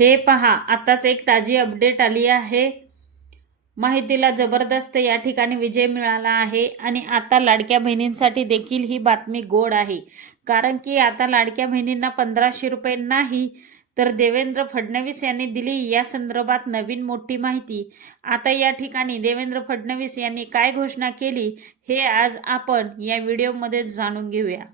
हे पहा, आताच एक ताजी अपडेट आली आहे. माहितीला जबरदस्त या ठिकाणी विजय मिळाला आहे आणि आता लाडक्या बहिणींसाठी देखील ही बातमी गोड आहे. कारण की आता लाडक्या बहिणींना 1500 रुपये नाही तर देवेंद्र फडणवीस यांनी दिली या संदर्भात नवीन मोठी माहिती. आता या ठिकाणी देवेंद्र फडणवीस यांनी काय घोषणा केली हे आज आपण या व्हिडिओमध्ये जाणून घेऊया.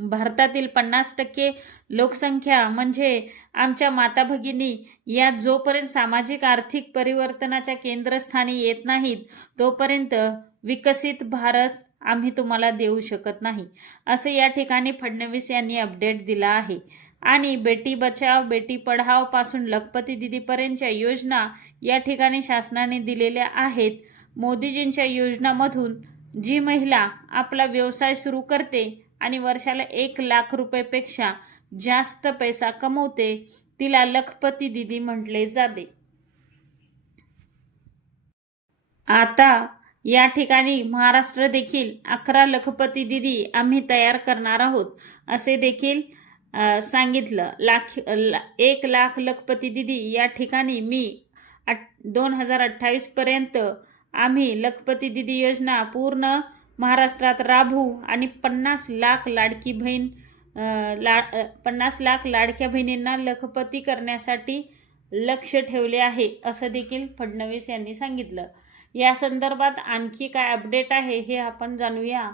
भारतातील 50% लोकसंख्या म्हणजे आमच्या माता भगिनी या जोपर्यंत सामाजिक आर्थिक परिवर्तनाच्या केंद्रस्थानी येत नाहीत तोपर्यंत विकसित भारत आम्ही तुम्हाला देऊ शकत नाही, असं या ठिकाणी फडणवीस यांनी अपडेट दिला आहे. आणि बेटी बचाव बेटी पढाव पासून लखपती दीदीपर्यंतच्या योजना या ठिकाणी शासनाने दिलेल्या आहेत. मोदीजींच्या योजनांमधून जी महिला आपला व्यवसाय सुरू करते आणि वर्षाला 1 लाख रुपयेपेक्षा जास्त पैसा कमवते तिला लखपती दीदी म्हटले जाते. आता या ठिकाणी महाराष्ट्र देखील 11 लखपती दीदी आम्ही तयार करणार आहोत असे देखील सांगितलं. 1 लाख लखपती दीदी या ठिकाणी मी 2028 पर्यंत आम्ही लखपती दीदी योजना पूर्ण महाराष्ट्रात राबवू आणि 50 लाख लाडकी बहीण 50 लाख लाडक्या बहिणींना लखपती करण्यासाठी लक्ष ठेवले आहे असं देखील फडणवीस यांनी सांगितलं. या संदर्भात आणखी काय अपडेट आहे हे आपण जाणूया.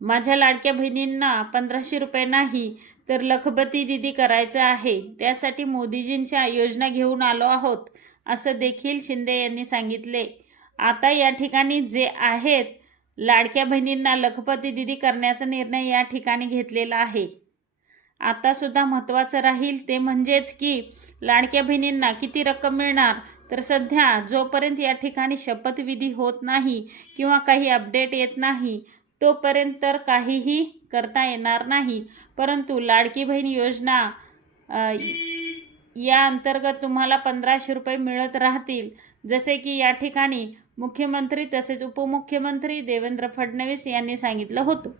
माझ्या लाडक्या बहिणींना 1500 रुपये नाही तर लखपती दीदी करायचं आहे, त्यासाठी मोदीजींच्या योजना घेऊन आलो आहोत असं देखील शिंदे यांनी सांगितले. आता या ठिकाणी जे आहेत लाडक्या बहिणींना लखपती दीदी करण्याचा निर्णय या ठिकाणी घेतलेला आहे. आता सुद्धा महत्त्वाचं राहील ते म्हणजेच की लाडक्या बहिणींना किती रक्कम मिळणार, तर सध्या जोपर्यंत या ठिकाणी शपथविधी होत नाही किंवा काही अपडेट येत नाही तोपर्यंत तर काहीही करता येणार नाही. परंतु लाडकी बहीण योजना या अंतर्गत तुम्हाला 1500 रुपये मिळत राहतील, जसे की या ठिकाणी मुख्यमंत्री तसेच उपमुख्यमंत्री देवेंद्र फडणवीस यांनी सांगितलं होतं.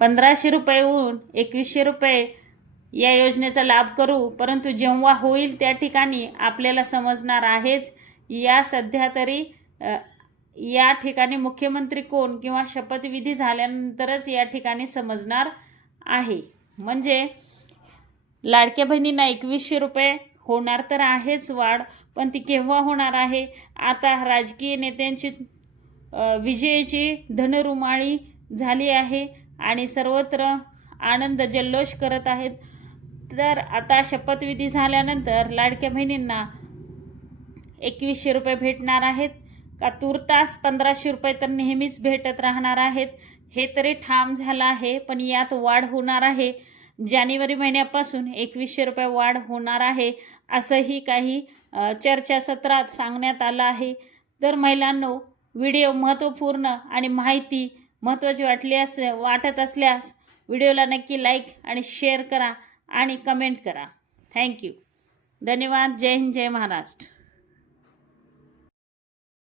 1500 रुपयेहून 2100 रुपये या योजनेचा लाभ करू, परंतु जेव्हा होईल त्या ठिकाणी आपल्याला समजणार आहेच. या सध्या तरी या ठिकाणी मुख्यमंत्री कोण किंवा शपथविधी झाल्यानंतरच या ठिकाणी समजणार आहे. म्हणजे लाडक्या बहिणींना 2100 रुपये होणार तर आहेच वाढ, पण ती केव्हा होणार आहे. आता राजकीय नेत्यांची विजयाची धनरुमाळी झाली आहे आणि सर्वत्र आनंद जल्लोष करत आहेत. तर आता शपथविधी झाल्यानंतर लाडक्या बहिणींना 2100 रुपये भेटणार आहेत का तुर्तास 1500 रुपये तर नेहमीच भेटत राहणार आहेत हे तरी ठाम झालं आहे. पण यात वाढ होणार आहे. जानेवारी महिन्यापासून 2100 रुपये वाढ होणार आहे असंही काही चर्चासत्रात सांगण्यात आलं आहे. तर महिलांनो, व्हिडिओ महत्त्वपूर्ण आणि माहिती महत्त्वाची वाटत असल्यास व्हिडिओला नक्की लाईक आणि शेअर करा आणि कमेंट करा. थँक्यू. धन्यवाद. जय हिंद, जय महाराष्ट्र.